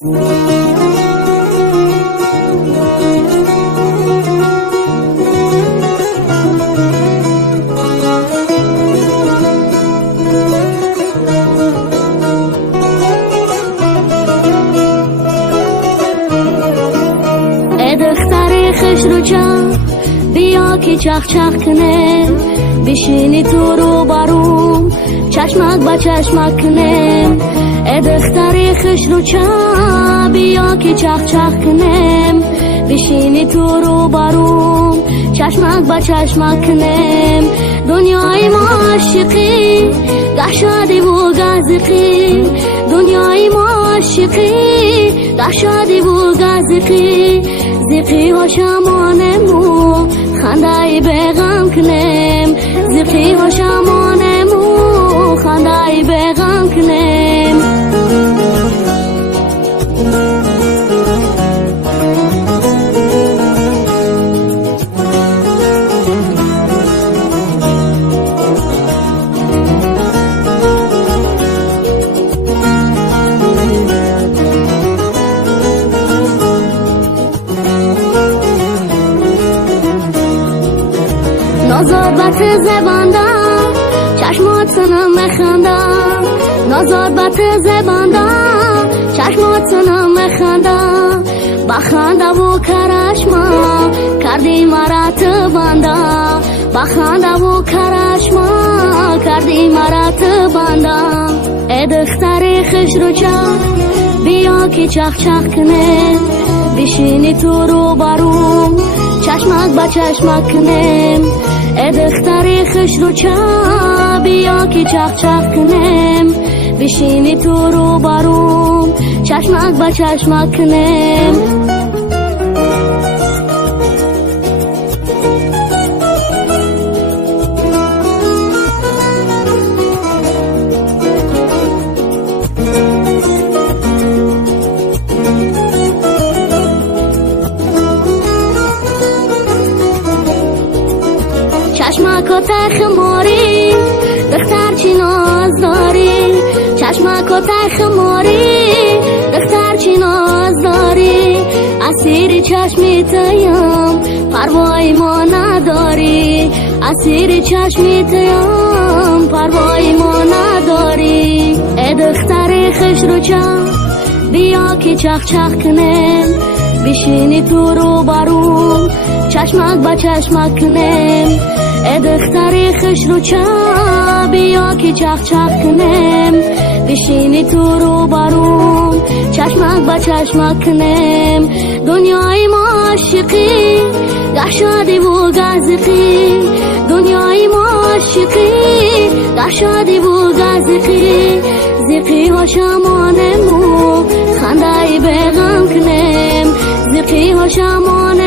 دختر خوش رو چم بیا که چخ چخ کنه بشینی تو رو باروم چشمک با چشمک کنه دختر خوش رو چم بیا که چخ چخ کنه بشینی تو رو باروم چشمک با چشمک کنه دنیای ما عاشقی گه شادی و گه زقی دنیای ما عاشقی گه شادی و گه زقی زقی ها شمانمو خندای بغم کنم زقی ها شمانمو خندای بغم کنم نازاد بط زباندم چشمات سنم مخندم نازاد بط زباندم چشمات سنم مخندم بخنده و کرشما کردی مرا تبندم بخنده و کرشما کردی مرا تبندم دختر خوش رو چم بیا که چخ چخ کنه بشینی تو رو باروم چشمک با چشمک کنم دختر خوش رو چم بیا که چخ چخ کنم بشینی تو رو باروم چشمک با چشمک کنم چشمکا تخماری دختر چی ناز داری چشمکا تخماری دختر چی ناز داری اسیر چشمی تیم پروای ما نداری اسیر چشمی تیم پروای ما نداری دختر خوش رو چم بیا که چخ چخ کنم بشینی تو رو باروم چشمک با چشمک کنم دختر خوش رو چم بیا که چخ چخ کنم بشینی تو رو باروم چشمک با چشمک کنم دنیای ما عاشقی گه شادی و گه زقی دنیای ما عاشقی گه شادی و گه زقی زقی ها شمانمو خندای بغم کنم زقی ها شمانمو